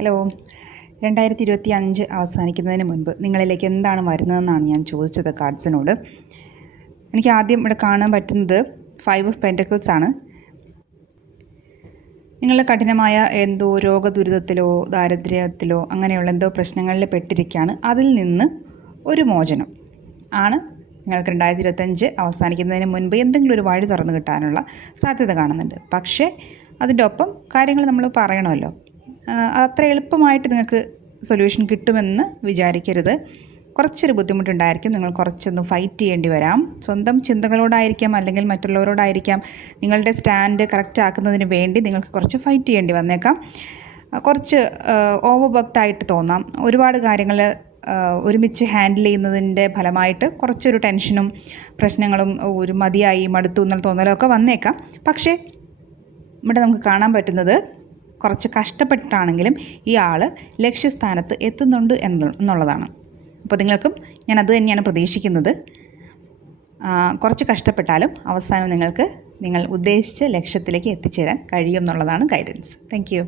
Hello. 2025 അവസാനിക്കുന്നതിന് മുൻപ് നിങ്ങളിലേക്ക് എന്താണ് വരുന്നതെന്നാണ് ഞാൻ ചോദിച്ചത് കാർഡ്സിനോട്. എനിക്ക് ആദ്യം ഇവിടെ കാണാൻ പറ്റുന്നത് 5 ഓഫ് പെൻറ്റക്കിൾസ് ആണ്. നിങ്ങളുടെ കഠിനമായ എന്തോ രോഗദുരിതത്തിലോ ദാരിദ്ര്യത്തിലോ അങ്ങനെയുള്ള എന്തോ പ്രശ്നങ്ങളിൽ പെട്ടിരിക്കുകയാണ്. അതിൽ നിന്ന് ഒരു മോചനം ആണ് നിങ്ങൾക്ക് 2025 അവസാനിക്കുന്നതിന് മുൻപ് എന്തെങ്കിലും ഒരു വഴി തുറന്നു കിട്ടാനുള്ള സാധ്യത കാണുന്നുണ്ട്. പക്ഷേ അതിൻ്റെ ഒപ്പം കാര്യങ്ങൾ നമ്മൾ പറയണമല്ലോ. അത്ര എളുപ്പമായിട്ട് നിങ്ങൾക്ക് സൊല്യൂഷൻ കിട്ടുമെന്ന് വിചാരിക്കരുത്. കുറച്ചൊരു ബുദ്ധിമുട്ടുണ്ടായിരിക്കും. നിങ്ങൾ കുറച്ചൊന്ന് ഫൈറ്റ് ചെയ്യേണ്ടി വരാം. സ്വന്തം ചിന്തകളോടായിരിക്കാം, അല്ലെങ്കിൽ മറ്റുള്ളവരോടായിരിക്കാം. നിങ്ങളുടെ സ്റ്റാൻഡ് കറക്റ്റ് ആക്കുന്നതിന് വേണ്ടി നിങ്ങൾക്ക് കുറച്ച് ഫൈറ്റ് ചെയ്യേണ്ടി വന്നേക്കാം. കുറച്ച് ഓവർ വർക്ക്ഡായിട്ട് തോന്നാം. ഒരുപാട് കാര്യങ്ങൾ ഒരുമിച്ച് ഹാൻഡിൽ ചെയ്യുന്നതിൻ്റെ ഫലമായിട്ട് കുറച്ചൊരു ടെൻഷനും പ്രശ്നങ്ങളും ഒരു മതിയായി മടുത്തു എന്നുള്ള തോന്നലൊക്കെ വന്നേക്കാം. പക്ഷേ ഇവിടെ നമുക്ക് കാണാൻ പറ്റുന്നത് കുറച്ച് കഷ്ടപ്പെട്ടിട്ടാണെങ്കിലും ഈ ആൾ ലക്ഷ്യസ്ഥാനത്ത് എത്തുന്നുണ്ട് എന്നുള്ളതാണ്. അപ്പോൾ നിങ്ങൾക്കും ഞാൻ അത് തന്നെയാണ് പ്രതീക്ഷിക്കുന്നത്. കുറച്ച് കഷ്ടപ്പെട്ടാലും അവസാനം നിങ്ങൾ ഉദ്ദേശിച്ച ലക്ഷ്യത്തിലേക്ക് എത്തിച്ചേരാൻ കഴിയും എന്നുള്ളതാണ് ഗൈഡൻസ്. Thank you.